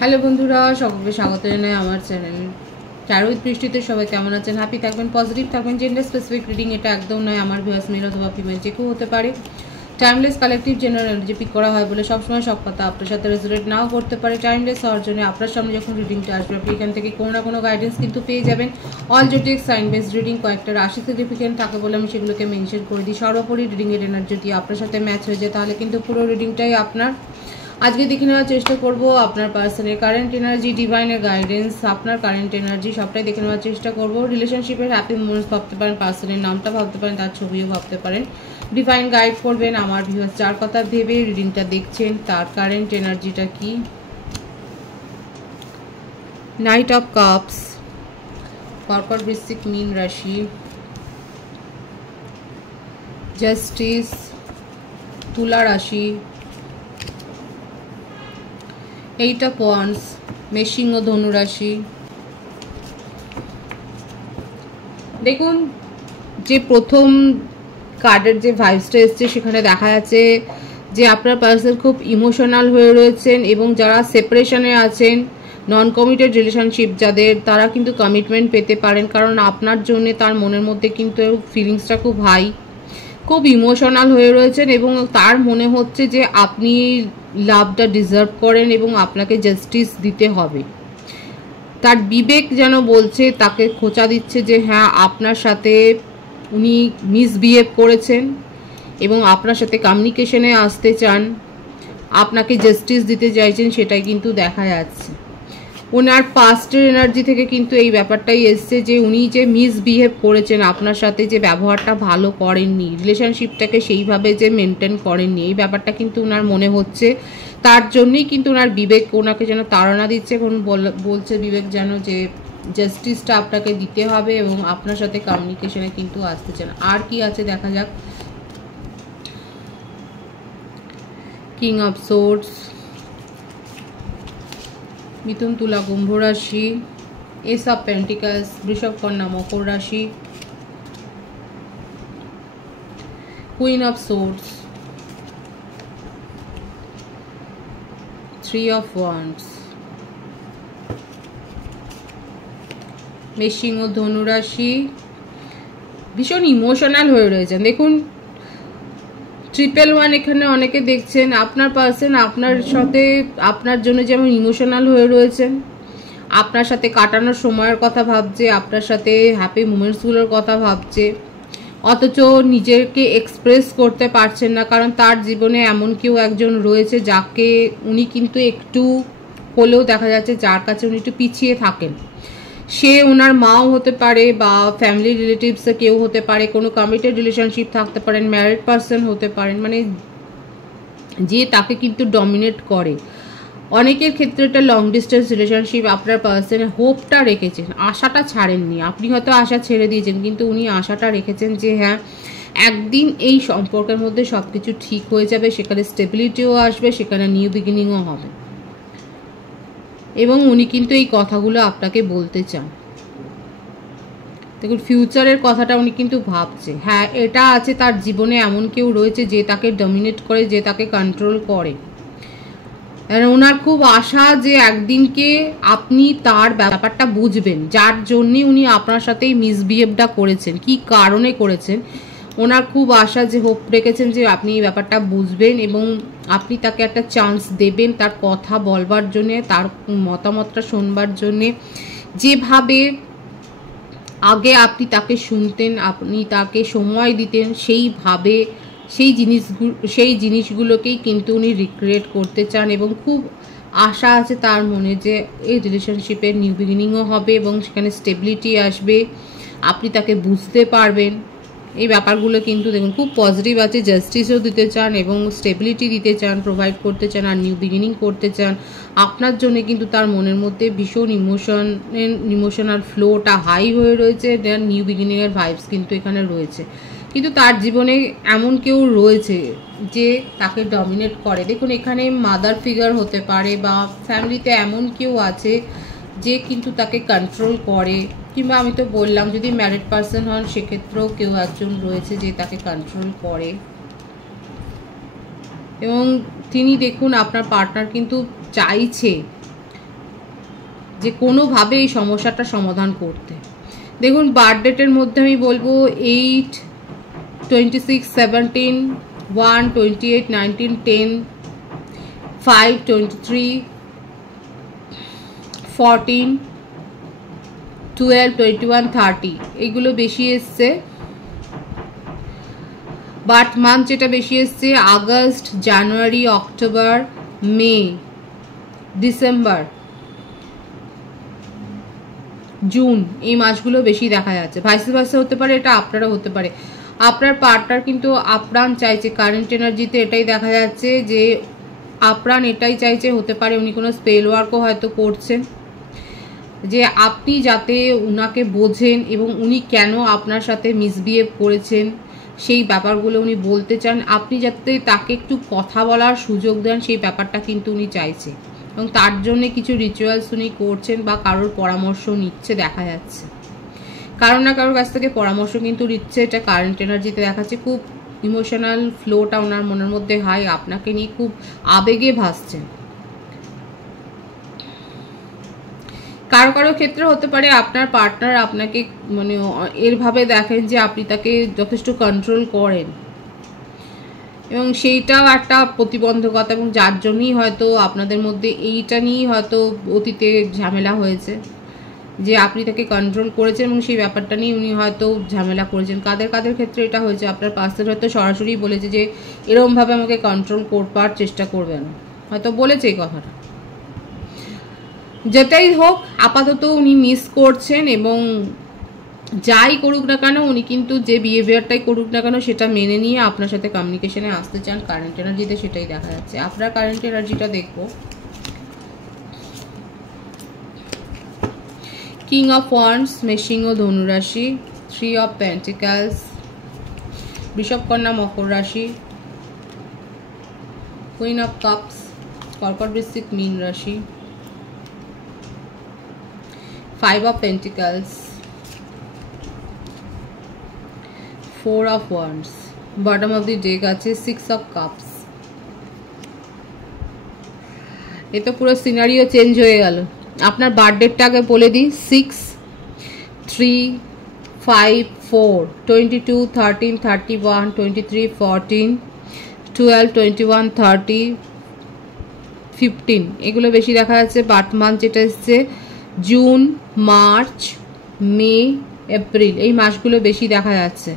Hello বন্ধুরা, সকলকে স্বাগত জানাই আমার চ্যানেল ট্যারো উইথ বৃষ্টিতে। সবাই কেমন আছেন? হ্যাপি থাকবেন, পজিটিভ থাকবেন। জেন্ডার স্পেসিফিক রিডিং এটা একদম নয়। আমার ভিউয়ার্স মেল অথবা ফিমেল যে কেউ হতে পারে। Timeless collective general energy pick করা হয় বলে সবসময় সব কথা আপনার সাথে রেজোনেট নাও করতে পারে। টাইমলেস হওয়ার জন্য আপনার সামনে যখন রিডিংটা আসবে আপনি এখান থেকে কোনো না কোনো গাইডেন্স কিন্তু পেয়ে যাবেন। অল জোটিক সাইন বেস রিডিং কয়েকটা রাশি সিগনিফিকেন্ট থাকে বলে আমি সেগুলোকে মেনশন করে দিই। সর্বোপরি রিডিংয়ের এনার্জি যদি আপনার সাথে ম্যাচ হয়ে যায় তাহলে কিন্তু পুরো রিডিংটাই আপনার। আজকে দেখে নেওয়ার চেষ্টা করব আপনার পার্সনের কারেন্ট এনার্জি, ডিভাইনের গাইডেন্স, আপনার কারেন্ট এনার্জি সবটাই দেখে নেওয়ার চেষ্টা করব। রিলেশনশিপের হ্যাপি মোমেন্টস ভাবতে পারেন, পার্সনের নামটা ভাবতে পারেন, তার ছবিও ভাবতে পারেন। ডিভাইন গাইড করবেন আমার ভিউয়ার্স যার কথা ভেবে রিডিংটা দেখছেন তার কারেন্ট এনার্জিটা কি। নাইট অফ কাপস, কর্কট, বৃশ্চিক, মীন রাশি। জাস্টিস, তুলা রাশি। এইট অফ ওয়ান্ডস, মেষিং ও ধনু রাশি। দেখুন, যে প্রথম কার্ডের যে ভাইবসটা এসছে সেখানে দেখা যাচ্ছে যে আপনার পার্সন খুব ইমোশনাল হয়ে রয়েছেন এবং যারা সেপারেশনে আছেন, নন কমিটেড রিলেশনশিপ যাদের, তারা কিন্তু কমিটমেন্ট পেতে পারেন, কারণ আপনার জন্য তার মনের মধ্যে কিন্তু ফিলিংসটা খুব হাই, খুব ইমোশনাল হয়ে রয়েছেন এবং তার মনে হচ্ছে যে আপনি লাভটা ডিজার্ভ করেন এবং আপনাকে জাস্টিস দিতে হবে। তার বিবেক যেন বলছে, তাকে খোঁচা দিচ্ছে যে হ্যাঁ আপনার সাথে উনি মিসবিহেভ করেছেন এবং আপনার সাথে কমিউনিকেশনে আসতে চান, আপনাকে জাস্টিস দিতে চাইছেন, সেটাই কিন্তু দেখা যাচ্ছে। ওনার পাস্টের এনার্জি থেকে কিন্তু এই ব্যাপারটাই এসছে যে উনি যে মিসবিহেভ করেছেন আপনার সাথে, যে ব্যবহারটা ভালো করেননি, রিলেশনশিপটাকে সেইভাবে যে মেনটেন করেননি, এই ব্যাপারটা কিন্তু ওনার মনে হচ্ছে। তার জন্যই কিন্তু ওনার বিবেক ওনাকে যেন তাড়না দিচ্ছে এবং বলছে বিবেক যেন যে জাস্টিসটা আপনাকে দিতে হবে এবং আপনার সাথে কমিউনিকেশনে কিন্তু আসতে চান। আর কি আছে দেখা যাক। কিং অফ সোর্ডস, মিথুন, তুলা, কুম্ভ রাশি। এস অফ পেন্টিকলস, বৃষভ, কন্যা, মকর রাশি। Queen of swords, three of wands, মেষিং ও ধনু রাশি। ভীষণ ইমোশনাল হয়ে রয়েছেন। দেখুন, 111 এখানে অনেকে দেখছেন। আপনার পার্সন আপনার সাথে, আপনার জন্য যেমন ইমোশনাল হয়ে রয়েছেন, আপনার সাথে কাটানোর সময়ের কথা ভাবছে, আপনার সাথে হ্যাপি মোমেন্টসগুলোর কথা ভাবছে, অথচ নিজেকে এক্সপ্রেস করতে পারছেন না, কারণ তার জীবনে এমন কেউ একজন রয়েছে যাকে উনি কিন্তু একটু হলেও দেখা যাচ্ছে যার কাছে উনি একটু পিছিয়ে থাকেন। সে ওনার মাও হতে পারে বা ফ্যামিলি রিলেটিভসে কেউ হতে পারে, কোনো কমিটেড রিলেশনশিপ থাকতে পারেন, ম্যারিড পারসন হতে পারেন, মানে যে তাকে কিন্তু ডমিনেট করে। অনেকের ক্ষেত্রে এটা লং ডিস্টেন্স রিলেশনশিপ। আপনার পার্সনের হোপটা রেখেছেন, আশাটা ছাড়েননি। আপনি হয়তো আশা ছেড়ে দিয়েছেন কিন্তু উনি আশাটা রেখেছেন যে হ্যাঁ একদিন এই সম্পর্কের মধ্যে সব কিছু ঠিক হয়ে যাবে, সেখানে স্টেবিলিটিও আসবে, সেখানে নিউ বিগিনিংও হবে এবং উনি কিন্তু এই কথাগুলো আপনাকে বলতে চান। দেখুন, ফিউচারের কথাটা উনি কিন্তু ভাবছে। হ্যাঁ, এটা আছে, তার জীবনে এমন কেউ রয়েছে যে তাকে ডমিনেট করে, যে তাকে কন্ট্রোল করে। ওনার খুব আশা যে একদিনকে আপনি তার ব্যাপারটা বুঝবেন, যার জন্যে উনি আপনার সাথে মিসবিহেভটা করেছেন, কি কারণে করেছেন। ওনার খুব আশা, যে হোপ রেখেছেন যে আপনি এই ব্যাপারটা বুঝবেন এবং আপনি তাকে একটা চান্স দেবেন তার কথা বলবার জন্যে, তার মতামতটা শুনবার জন্যে। যেভাবে আগে আপনি তাকে শুনতেন, আপনি তাকে সময় দিতেন, সেইভাবে সেই জিনিসগুলোকেই কিন্তু উনি রিক্রিয়েট করতে চান এবং খুব আশা আছে তার মনে যে এই রিলেশনশিপের নিউ বিগিনিংও হবে এবং সেখানে স্টেবিলিটি আসবে, আপনি তাকে বুঝতে পারবেন। এই ব্যাপারগুলো কিন্তু দেখুন খুব পজিটিভ আছে। জাস্টিসও দিতে চান এবং স্টেবিলিটি দিতে চান, প্রোভাইড করতে চান আর নিউ বিগিনিং করতে চান। আপনার জন্য কিন্তু তার মনের মধ্যে ভীষণ ইমোশনাল ফ্লোটা হাই হয়ে রয়েছে, নিউ বিগিনিংয়ের ভাইবস কিন্তু এখানে রয়েছে। কিন্তু তার জীবনে এমন কেউ রয়েছে যে তাকে ডমিনেট করে। দেখুন, এখানে মাদার ফিগার হতে পারে বা ফ্যামিলিতে এমন কেউ আছে যে কিন্তু তাকে কন্ট্রোল করে, কিংবা আমি তো বললাম যদি ম্যারিড পারসন হন সেক্ষেত্রেও কেউ একজন রয়েছে যে তাকে কন্ট্রোল করে। এবং তিনি দেখুন আপনার পার্টনার কিন্তু চাইছে যে কোনোভাবে এই সমস্যাটা সমাধান করতে। দেখুন বার্থডেটের মধ্যে আমি বলবো 8, 26, 17, 1, 28, 19, 10, 5, 23, 14, 12, 21, 30 এইগুলো বেশি এসছে। বাট মান্থ যেটা বেশি এসছে আগস্ট, জানুয়ারি, অক্টোবর, মে, ডিসেম্বর, জুন এই মাসগুলো বেশি দেখা যাচ্ছে। ভাইস ভার্সা হতে পারে, এটা আপনারা হতে পারে। আপনার পার্টনার কিন্তু আপ্রাণ চাইছে, কারেন্ট এনার্জিতে এটাই দেখা যাচ্ছে যে আপ্রাণ এটাই চাইছে, হতে পারে উনি কোনো স্পেল ওয়ার্কও হয়তো করছেন, যে আপনি যাতে উনাকে বোঝেন এবং উনি কেন আপনার সাথে মিসবিহেভ করেছেন সেই ব্যাপারগুলো উনি বলতে চান, আপনি যাতে তাকে একটু কথা বলার সুযোগ দেন সেই ব্যাপারটা কিন্তু উনি চাইছে, এবং তার জন্য কিছু রিচুয়ালস উনি করছেন বা কারোর পরামর্শ নিচ্ছে দেখা যাচ্ছে। কারো না কারোর কাছ থেকে পরামর্শ কিন্তু নিচ্ছে, এটা কারেন্ট এনার্জিতে দেখাচ্ছে। খুব ইমোশনাল ফ্লোটা ওনার মনের মধ্যে হাই, আপনাকে নিয়ে খুব আবেগে ভাসছেন। কারো কারো ক্ষেত্রে হতে পারে আপনার পার্টনার আপনাকে মানে এরভাবে দেখেন যে আপনি তাকে যথেষ্ট কন্ট্রোল করেন, এবং সেইটাও একটা প্রতিবন্ধকতা, এবং যার জন্যই হয়তো আপনাদের মধ্যে এইটা নিয়েই হয়তো অতীতে ঝামেলা হয়েছে, যে আপনি তাকে কন্ট্রোল করেছেন এবং সেই ব্যাপারটা নিয়ে উনি হয়তো ঝামেলা করেছেন। কাদের কাদের ক্ষেত্রে এটা হয়েছে, আপনার পার্সন হয়তো সরাসরি বলেছে যে এরকমভাবে আমাকে কন্ট্রোল করবার চেষ্টা করবেন, হয়তো বলেছে এই কথাটা। যেটাই হোক আপাতত উনি মিস করছেন, এবং যাই করুক না কেন উনি কিন্তু যে বিহেভিয়ারটাই করুক না কেন সেটা মেনে নিয়ে আপনার সাথে কমিউনিকেশনে আসতে চান। কারেন্ট এনার্জিতে সেটাই দেখা যাচ্ছে। আপনার কারেন্ট এনার্জিটা দেখবো। কিং অফ ওয়ান্ডস, মেষিংহ ধনুরাশি, 3 অফ পেন্টিকলস, বৃষভ কন্যা মকর রাশি, কুইন অফ কাপস, কর্কট বৃশ্চিক মীন রাশি, 5 of Pentacles, 4 of Wands, bottom of the deck আছে 6 of Cups। এ তো পুরো সিনারিও চেঞ্জ হয়ে গেল। আপনার বার্থডেটা আগে বলে দিই, 6, 3, 5, 4, 22, 13, 31, 23, 14, 12, 21, 30, 15 এগুলো বেশি দেখা যাচ্ছে। বার্থ মান্থ যেটা এসছে জুন, মার্চ, মে, এপ্রিল এই মাসগুলো বেশি দেখা যাচ্ছে।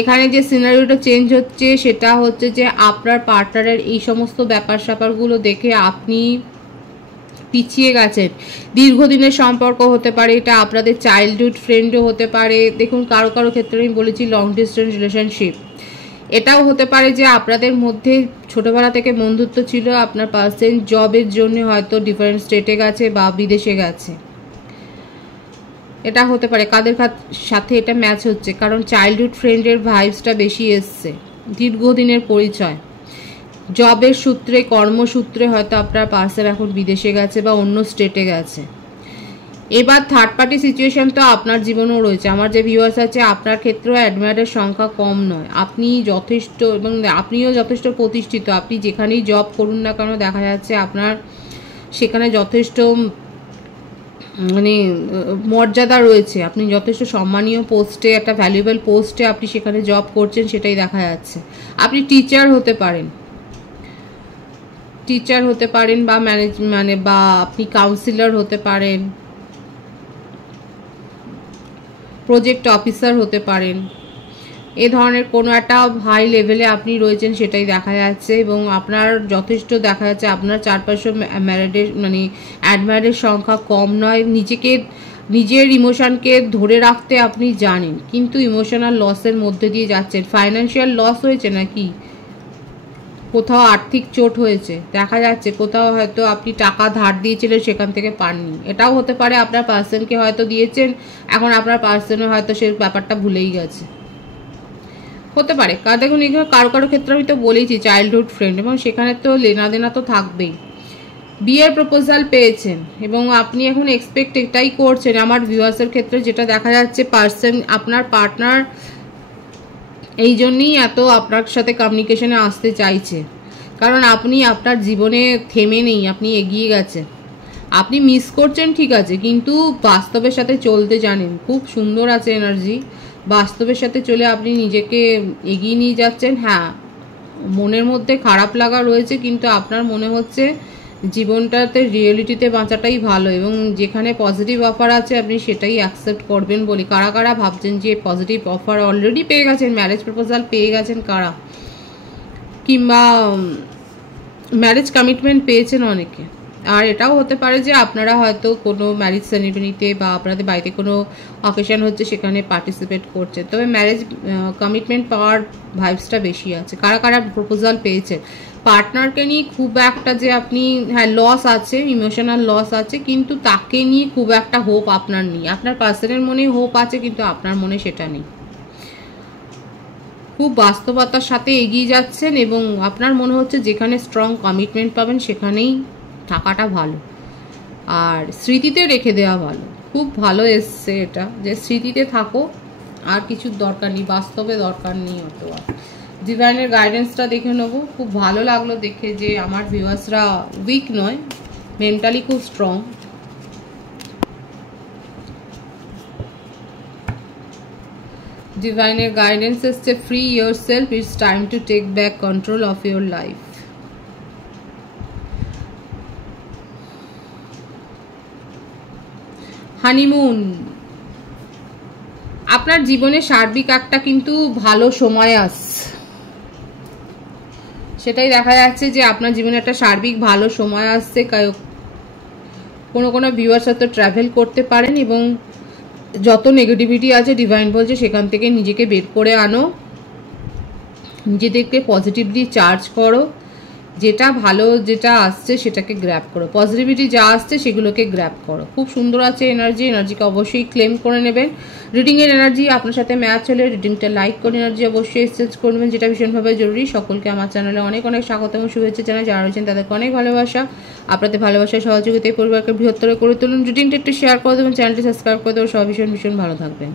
এখানে যে সিনারিওটা চেঞ্জ হচ্ছে সেটা হচ্ছে যে আপনার পার্টনারের এই সমস্ত ব্যাপার স্যাপারগুলো দেখে আপনি পিছিয়ে গেছেন। দীর্ঘদিনের সম্পর্ক হতে পারে, এটা আপনাদের চাইল্ডহুড ফ্রেন্ডও হতে পারে। দেখুন কারো কারো ক্ষেত্রে আমি বলেছি লং ডিস্টেন্স রিলেশনশিপ, এটাও হতে পারে যে আপনাদের মধ্যে ছোটবেলা থেকে বন্ধুত্ব ছিল, আপনার পার্সন জবের জন্য হয়তো ডিফারেন্ট স্টেটে গেছে বা বিদেশে গেছে, এটা হতে পারে। কাদের সাথে এটা ম্যাচ হচ্ছে, কারণ চাইল্ডহুড ফ্রেন্ডের ভাইবসটা বেশি এসছে। দীর্ঘদিনের পরিচয়, জবের সূত্রে, কর্মসূত্রে হয়তো আপনার পার্সন এখন বিদেশে গেছে বা অন্য স্টেটে গেছে। এবার থার্ড পার্টি সিচুয়েশন তো আপনার জীবনেও রয়েছে। আমার যে ভিউয়ার্স আছে আপনার ক্ষেত্রেও অ্যাডমায়ারের সংখ্যা কম নয়। আপনি যথেষ্ট, এবং আপনিও যথেষ্ট প্রতিষ্ঠিত। আপনি যেখানেই জব করুন না কেন দেখা যাচ্ছে আপনার সেখানে যথেষ্ট মানে মর্যাদা রয়েছে, আপনি যথেষ্ট সম্মানীয় পোস্টে, একটা ভ্যালুয়েবল পোস্টে আপনি সেখানে জব করছেন, সেটাই দেখা যাচ্ছে। আপনি টিচার হতে পারেন, বা বা আপনি কাউন্সিলর হতে পারেন, প্রজেক্ট অফিসার হতে পারেন। এ ধরনের কোনো একটা হাই লেভেলে আপনি রয়েছেন সেটাই দেখা যাচ্ছে, এবং আপনার যথেষ্ট দেখা যাচ্ছে আপনার চারপাশে অ্যাডমায়ারের সংখ্যা কম নয়। নিজের ইমোশনকে ধরে রাখতে আপনি জানেন, কিন্তু ইমোশনাল লসের মধ্যে দিয়ে যাচ্ছেন। ফাইন্যান্সিয়াল লস হয়েছে নাকি, কোথাও আর্থিক চোট হয়েছে দেখা যাচ্ছে, কোথাও হয়তো আপনি টাকা ধার দিয়েছিলেন সেখান থেকে পাননি, এটাও হতে পারে। আপনার পার্সনকে হয়তো দিয়েছেন, এখন আপনার পার্সনও হয়তো সে ব্যাপারটা ভুলেই গেছে, হতে পারে। দেখুন এখানে কারো কারো ক্ষেত্রে আমি তো বলেইছি চাইল্ডহুড ফ্রেন্ড, এবং সেখানে তো লেনা দেনা তো থাকবেই। বিয়ের প্রপোজাল পেয়েছেন এবং আপনি এখন এক্সপেক্ট এটাই করছেন। আমার ভিউয়ার্সের ক্ষেত্রে যেটা দেখা যাচ্ছে, পার্সন আপনার পার্টনার এই জন্যই এত আপনার সাথে কমিউনিকেশনে আসতে চাইছে, কারণ আপনি আপনার জীবনে থেমে নেই, আপনি এগিয়ে গেছেন। আপনি মিস করছেন ঠিক আছে, কিন্তু বাস্তবের সাথে চলতে জানেন, খুব সুন্দর আছে এনার্জি। বাস্তবের সাথে চলে আপনি নিজেকে এগিয়ে নিয়ে যাচ্ছেন। হ্যাঁ, মনের মধ্যে খারাপ লাগা রয়েছে, কিন্তু আপনার মনে হচ্ছে জীবনটাতে রিয়েলিটিতে বাঁচাটাই ভালো, এবং যেখানে পজিটিভ অফার আছে আপনি সেটাই অ্যাকসেপ্ট করবেন বলে। কারা কারা ভাবছেন যে পজিটিভ অফার অলরেডি পেয়ে গেছেন, ম্যারেজ প্রপোজাল পেয়ে গেছেন কারা, কিংবা ম্যারেজ কমিটমেন্ট পেয়েছেন অনেকে। আর এটাও হতে পারে যে আপনারা হয়তো কোনো ম্যারেজ সেরিমনিতে বা আপনাদের বাড়িতে কোনো অকেশন হচ্ছে সেখানে পার্টিসিপেট করছেন, তবে ম্যারেজ কমিটমেন্ট পাওয়ার ভাইবসটা বেশি আছে। কারা কারা প্রপোজাল পেয়েছেন, পার্টনারকে নিয়ে খুব একটা যে আপনি, হ্যাঁ লস আছে, ইমোশনাল লস আছে, কিন্তু তাকে নিয়ে খুব একটা হোপ আপনার নেই। আপনার পার্সনের মনে হোপ আছে, কিন্তু আপনার মনে সেটা নেই। খুব বাস্তবতার সাথে এগিয়ে যাচ্ছেন, এবং আপনার মনে হচ্ছে যেখানে স্ট্রং কমিটমেন্ট পাবেন সেখানেই থাকাটা ভালো, আর স্মৃতিতে রেখে দেওয়া ভালো। খুব ভালো এসছে এটা, যে স্মৃতিতে থাকো, আর কিছুর দরকার নেই, বাস্তবে দরকার নেই অত। ডিভাইনের গাইডেন্সটা দেখে নেবো। খুব ভালো লাগলো দেখে যে আমার ভিউয়ার্সরা উইক নয়, মেন্টালি খুব স্ট্রং। ডিভাইনের গাইডেন্স এসছে, free yourself, it's time to take back control of your life. Honeymoon, আপনার জীবনে সার্বিক একটা কিন্তু ভালো সময় আসছে, সেটাই দেখা যাচ্ছে যে আপনার জীবনে একটা সার্বিক ভালো সময় আসছে। কোনো কোনো ভিউয়ার্স হয়তো ট্রাভেল করতে পারেন, এবং যত নেগেটিভিটি আছে ডিভাইন বলছে সেখান থেকে নিজেকে বের করে আনো, নিজেদেরকে পজিটিভলি চার্জ করো, যেটা ভালো যেটা আসছে সেটাকে গ্র্যাব করো, পজিটিভিটি যা আসছে সেগুলোকে গ্র্যাব করো। খুব সুন্দর আছে এনার্জিকে অবশ্যই ক্লেম করে নেবেন। রিডিংয়ের এনার্জি আপনার সাথে ম্যাচ হলে রিডিংটা লাইক করে এনার্জি অবশ্যই এক্সচেঞ্জ করবেন, যেটা ভীষণভাবে জরুরি। সকলকে আমার চ্যানেলে অনেক অনেক স্বাগত এবং শুভেচ্ছা জানাই। যারা রয়েছেন তাদেরকে অনেক ভালোবাসা। আপনাদের ভালোবাসায় সহযোগিতায় পরিবারকে বৃহত্তর করে তুলুন। রিডিংটা একটু শেয়ার করে দেবেন, চ্যানেলটি সাবস্ক্রাইব করে দেবেন। সবাই ভীষণ ভীষণ ভালো থাকবেন।